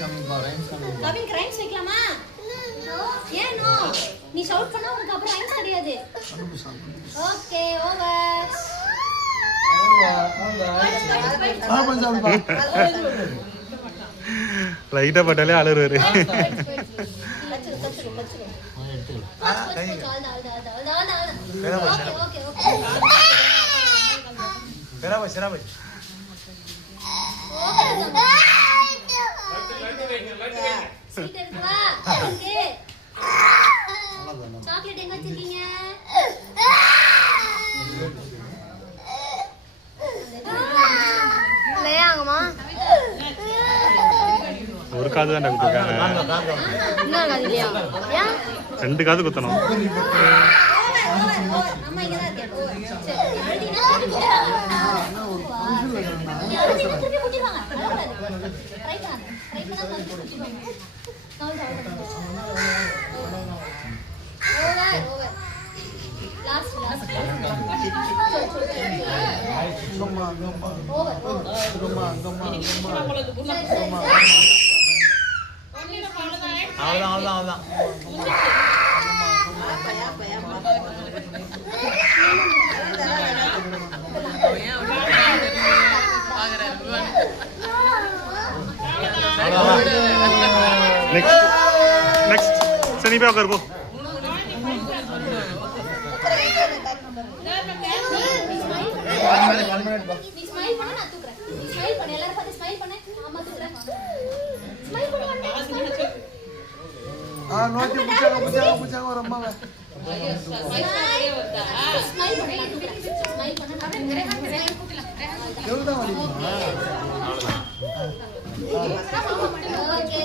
Kavin rhymes வைக்கலாமா? ஏன் no? நீ ஷவுட் பண்ணா உனக்கு அப்புறம் ரைம்ஸ் கிடையாது. Okay over. லைட்டா பட்டாலே அலறுவாரு. சாக்லேட் எங்க வச்சிருக்கீங்க? ஒரு காது தான் குத்துருக்காங்க. ரெண்டு காது குத்தணும். அவ்வளவுதான் नेक्स्ट सनी पे कर वो ஸ்மைல் பண்ணு நான் தூக்குறேன். ஸ்மைல் பண்ணு எல்லாரும் பார்த்து ஸ்மைல் பண்ணு. ஆமா தூக்குறேன். ஸ்மைல் பண்ணு வந்து நோக்கி புடிச்சாங்க ஒரு அம்மாவை. ஸ்மைல் பண்ணு நான் தூக்குறேன். ஸ்மைல் பண்ணு நான் எவ்வளவுதான் வலிக்குமா? ஓகே